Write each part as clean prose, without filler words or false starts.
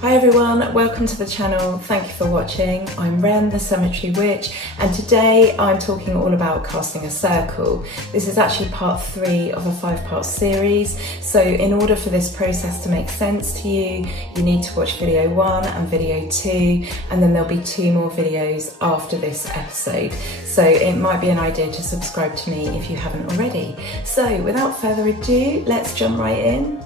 Hi everyone, welcome to the channel. Thank you for watching. I'm Ren, the Cemetery Witch, and today I'm talking all about casting a circle. This is actually part 3 of a 5-part series. So in order for this process to make sense to you, you need to watch video 1 and video 2, and then there'll be 2 more videos after this episode. So it might be an idea to subscribe to me if you haven't already. So without further ado, let's jump right in.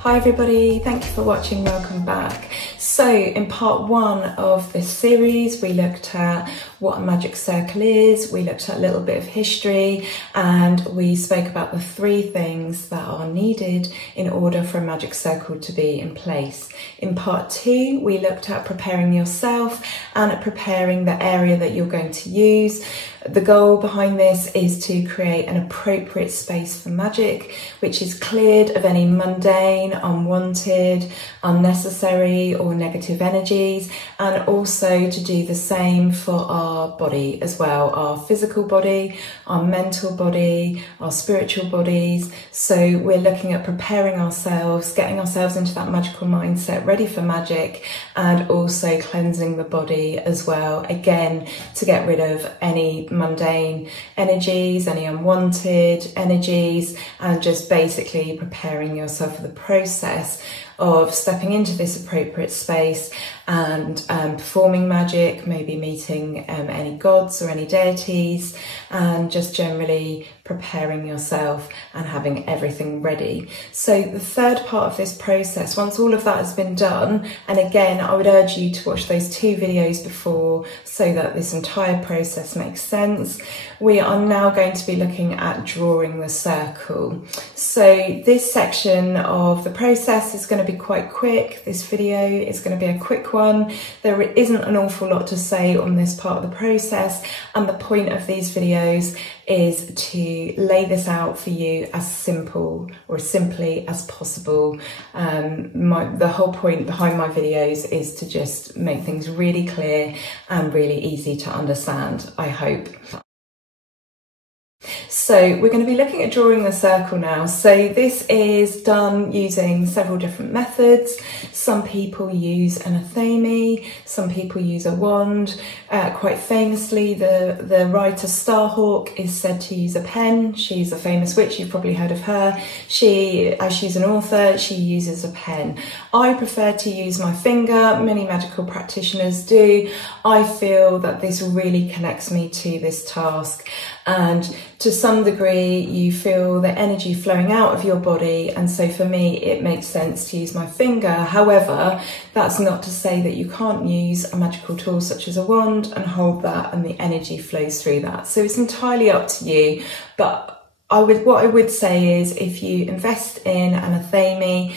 Hi everybody, thank you for watching, welcome back. So in part 1 of this series, we looked at what a magic circle is, we looked at a little bit of history, and we spoke about the 3 things that are needed in order for a magic circle to be in place. In part 2, we looked at preparing yourself and at preparing the area that you're going to use. The goal behind this is to create an appropriate space for magic, which is cleared of any mundane, unwanted, unnecessary or negative energies, and also to do the same for our body as well, our physical body, our mental body, our spiritual bodies. So we're looking at preparing ourselves, getting ourselves into that magical mindset, ready for magic, and also cleansing the body as well, again, to get rid of any mundane energies, any unwanted energies, and just basically preparing yourself for the process of stepping into this appropriate space and performing magic, maybe meeting any gods or any deities, and just generally preparing yourself and having everything ready. So the third part of this process, once all of that has been done, and again I would urge you to watch those 2 videos before so that this entire process makes sense, we are now going to be looking at drawing the circle. So this section of the process is going to be quite quick. This video is going to be a quick one. There isn't an awful lot to say on this part of the process, and the point of these videos is to lay this out for you as simple or as simply as possible. The whole point behind my videos is to just make things really clear and really easy to understand, I hope. So we're going to be looking at drawing the circle now. So this is done using several different methods. Some people use an athame, some people use a wand. Quite famously, the writer Starhawk is said to use a pen. She's a famous witch, you've probably heard of her. As she's an author, she uses a pen. I prefer to use my finger, many magical practitioners do. I feel that this really connects me to this task, and to some degree you feel the energy flowing out of your body, and so for me it makes sense to use my finger. However, that's not to say that you can't use a magical tool such as a wand and hold that and the energy flows through that. So it's entirely up to you, but what I would say is if you invest in an athame,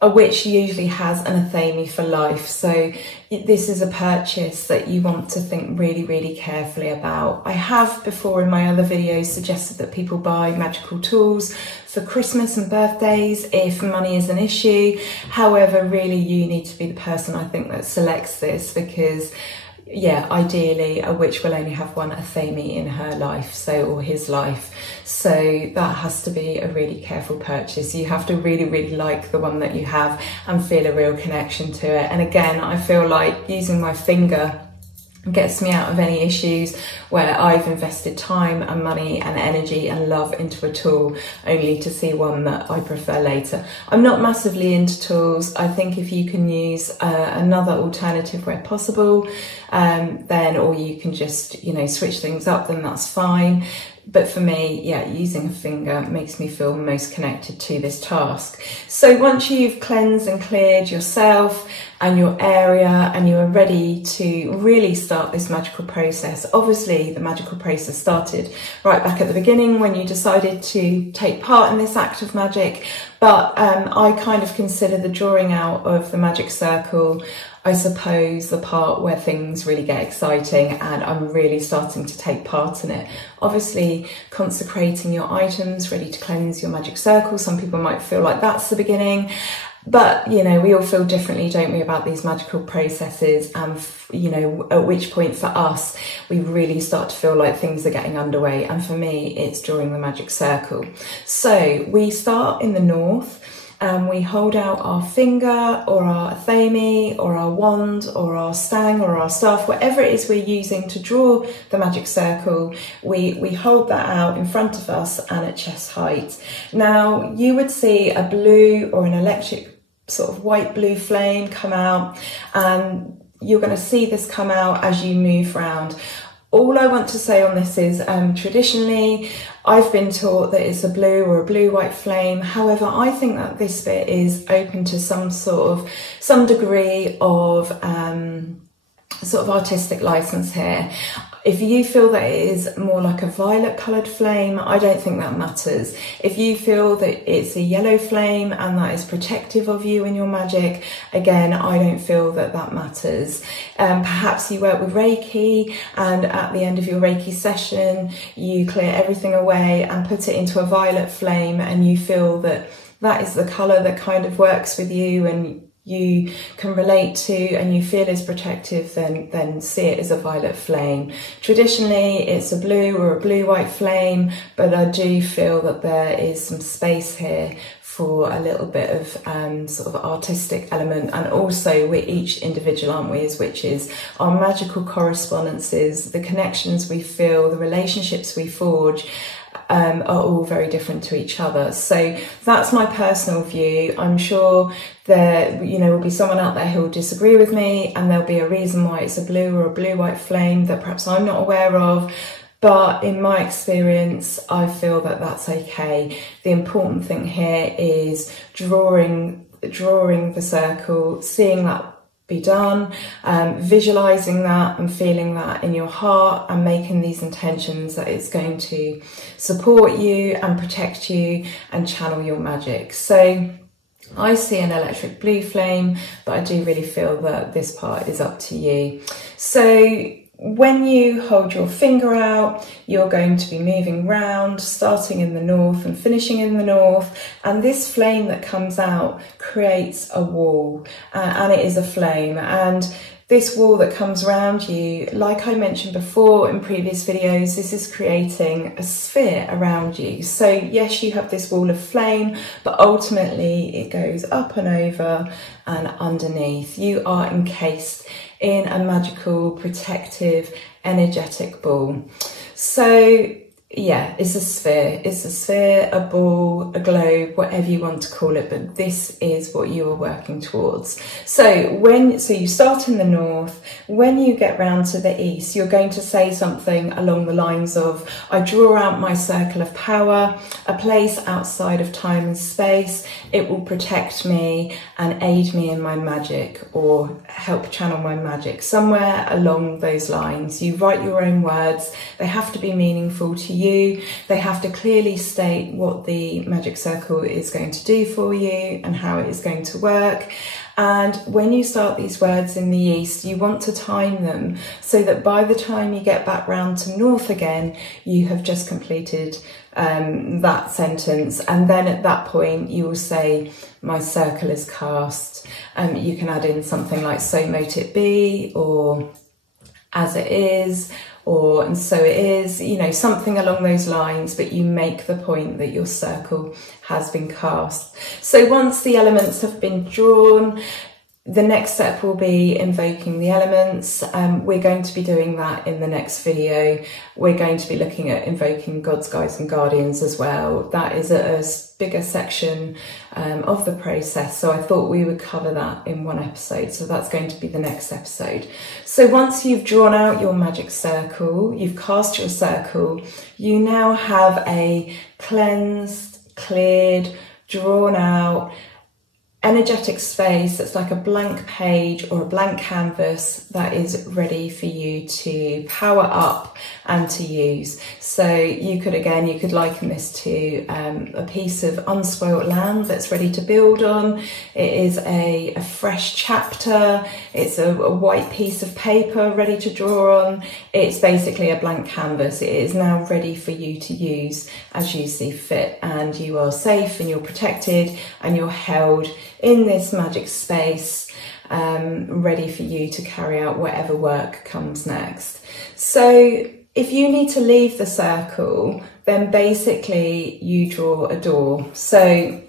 a witch usually has an athame for life, so this is a purchase that you want to think really, really carefully about. I have before in my other videos suggested that people buy magical tools for Christmas and birthdays if money is an issue. However, really you need to be the person, I think, that selects this, because yeah, ideally a witch will only have one athame in her life, or his life. So that has to be a really careful purchase. You have to really, really like the one that you have and feel a real connection to it. And again, I feel like using my finger gets me out of any issues where I've invested time and money and energy and love into a tool only to see one that I prefer later. I'm not massively into tools. I think if you can use another alternative where possible, or you can just, switch things up, then that's fine. But for me, yeah, using a finger makes me feel most connected to this task. So once you've cleansed and cleared yourself and your area and you are ready to really start this magical process, obviously the magical process started right back at the beginning when you decided to take part in this act of magic. But I kind of consider the drawing out of the magic circle, I suppose, the part where things really get exciting and I'm really starting to take part in it. Obviously, consecrating your items, ready to cleanse your magic circle. Some people might feel like that's the beginning. But, you know, we all feel differently, don't we, about these magical processes, and, you know, at which point for us, we really start to feel like things are getting underway. And for me, it's drawing the magic circle. So we start in the north, and we hold out our finger or our athame or our wand or our stang or our staff, whatever it is we're using to draw the magic circle. We hold that out in front of us and at chest height. Now, you would see a blue or an electric sort of white blue flame come out, and you're going to see this come out as you move around. All I want to say on this is traditionally I've been taught that it's a blue or a blue-white flame. However, I think that this bit is open to some degree of sort of artistic license here. If you feel that it is more like a violet coloured flame, I don't think that matters. If you feel that it's a yellow flame and that is protective of you and your magic, again, I don't feel that that matters. Perhaps you work with Reiki, and at the end of your Reiki session, you clear everything away and put it into a violet flame, and you feel that that is the colour that kind of works with you and you can relate to, and you feel is protective, then see it as a violet flame. Traditionally, it's a blue or a blue-white flame, but I do feel that there is some space here for a little bit of sort of artistic element. And also, we're each individual, aren't we, as witches? Our magical correspondences, the connections we feel, the relationships we forge, are all very different to each other. So that's my personal view. I'm sure there, you know, will be someone out there who will disagree with me, and there'll be a reason why it's a blue or a blue-white flame that perhaps I'm not aware of. But in my experience, I feel that that's okay. The important thing here is drawing the circle, seeing that be done, visualizing that and feeling that in your heart, and making these intentions that it's going to support you and protect you and channel your magic. So I see an electric blue flame, but I do really feel that this part is up to you. So when you hold your finger out, you're going to be moving round, starting in the north and finishing in the north. And this flame that comes out creates a wall, and it is a flame. And this wall that comes around you, like I mentioned before in previous videos, this is creating a sphere around you. So yes, you have this wall of flame, but ultimately it goes up and over and underneath. You are encased in a magical, protective, energetic ball. So yeah, it's a sphere. It's a sphere, a ball, a globe, whatever you want to call it, but this is what you are working towards. So you start in the north. When you get round to the east, you're going to say something along the lines of, I draw out my circle of power, a place outside of time and space. It will protect me and aid me in my magic, or help channel my magic. Somewhere along those lines, you write your own words. They have to be meaningful to you. They have to clearly state what the magic circle is going to do for you and how it is going to work. And when you start these words in the east, you want to time them so that by the time you get back round to north again, you have just completed that sentence. And then at that point, you will say, my circle is cast. You can add in something like, so mote it be, or as it is, or and so it is, you know, something along those lines, but you make the point that your circle has been cast. So once the elements have been drawn, the next step will be invoking the elements. We're going to be doing that in the next video. We're going to be looking at invoking gods, guides and guardians as well. That is a bigger section of the process, so I thought we would cover that in one episode. So that's going to be the next episode. So once you've drawn out your magic circle, you've cast your circle, you now have a cleansed, cleared, drawn out, energetic space that's like a blank page or a blank canvas that is ready for you to power up and to use. So you could liken this to a piece of unspoilt land that's ready to build on. It is a fresh chapter. It's a white piece of paper ready to draw on. It's basically a blank canvas. It is now ready for you to use as you see fit, and you are safe and you're protected and you're held in this magic space, ready for you to carry out whatever work comes next. So if you need to leave the circle, then basically you draw a door. So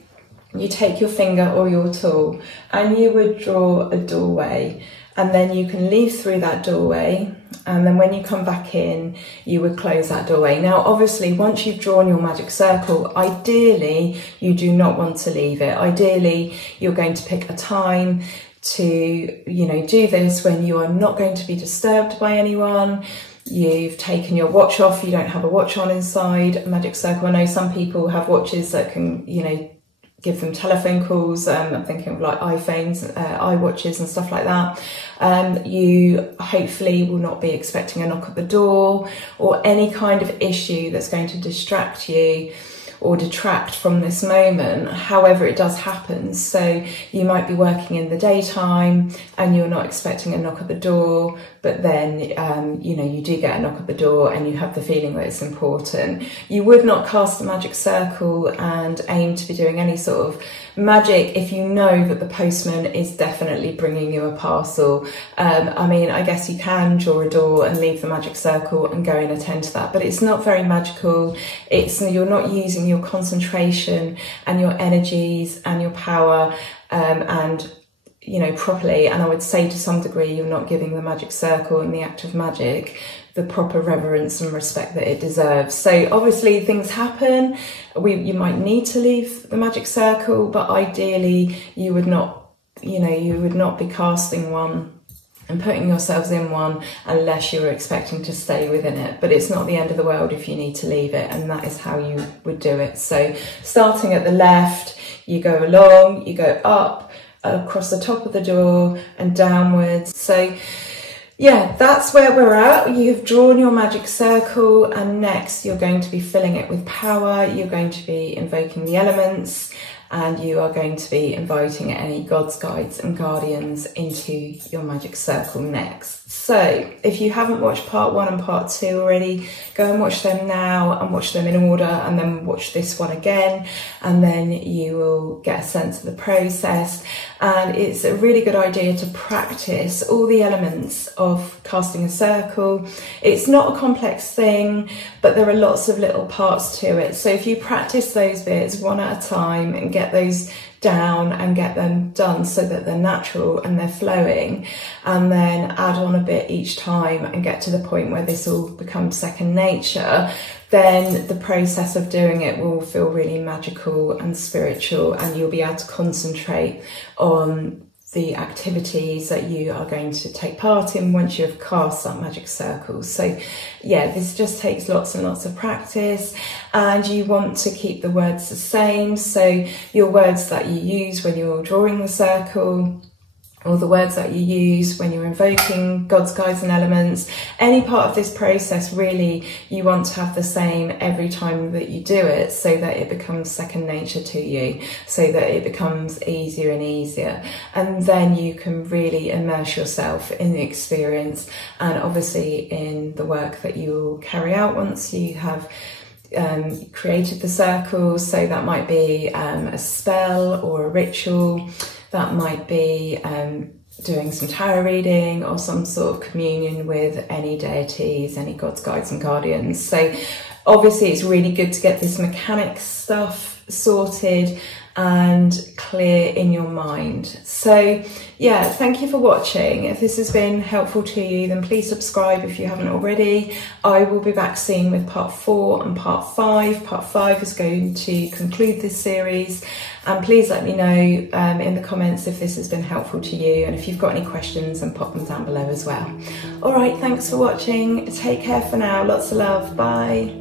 you take your finger or your tool and you would draw a doorway, and then you can leave through that doorway, and then when you come back in you would close that doorway. Now obviously once you've drawn your magic circle, ideally you do not want to leave it. Ideally you're going to pick a time to, you know, do this when you are not going to be disturbed by anyone. You've taken your watch off, you don't have a watch on inside a magic circle. I know some people have watches that can, you know, give them telephone calls. I'm thinking of like iPhones, iWatches and stuff like that. You hopefully will not be expecting a knock at the door or any kind of issue that's going to distract you or detract from this moment. However, it does happen. So you might be working in the daytime and you're not expecting a knock at the door, but then, you know, you do get a knock at the door and you have the feeling that it's important. You would not cast a magic circle and aim to be doing any sort of magic if you know that the postman is definitely bringing you a parcel. I mean, I guess you can draw a door and leave the magic circle and go and attend to that, but it's not very magical. You're not using your concentration and your energies and your power and, you know, properly. And I would say to some degree you're not giving the magic circle and the act of magic the proper reverence and respect that it deserves. So obviously things happen. You might need to leave the magic circle, but ideally you would not, you know, you would not be casting one and putting yourselves in one unless you were expecting to stay within it. But it's not the end of the world if you need to leave it, and that is how you would do it. So starting at the left, you go along, you go up, across the top of the door and downwards. So yeah, that's where we're at. You've drawn your magic circle, and next you're going to be filling it with power. You're going to be invoking the elements, and you are going to be inviting any gods, guides and guardians into your magic circle next. So if you haven't watched part 1 and part 2 already, go and watch them now and watch them in order, and then watch this one again, and then you will get a sense of the process. And it's a really good idea to practice all the elements of casting a circle. It's not a complex thing, but there are lots of little parts to it. So if you practice those bits one at a time and get those down and get them done so that they're natural and they're flowing, and then add on a bit each time and get to the point where this all becomes second nature, then the process of doing it will feel really magical and spiritual, and you'll be able to concentrate on the activities that you are going to take part in once you've cast that magic circle. So yeah, this just takes lots and lots of practice, and you want to keep the words the same. So your words that you use when you're drawing the circle, or the words that you use when you're invoking gods, guides and elements, any part of this process, really you want to have the same every time that you do it, so that it becomes second nature to you, so that it becomes easier and easier, and then you can really immerse yourself in the experience and obviously in the work that you will carry out once you have created the circle. So that might be a spell or a ritual, that might be doing some tarot reading or some sort of communion with any deities, any gods, guides and guardians. So obviously it's really good to get this mechanics stuff sorted and clear in your mind. So yeah, thank you for watching. If this has been helpful to you, then please subscribe if you haven't already. I will be back soon with part 4 and part 5. Part 5 is going to conclude this series, and please let me know in the comments if this has been helpful to you, and if you've got any questions, then pop them down below as well. All right, thanks for watching. Take care for now. Lots of love. Bye.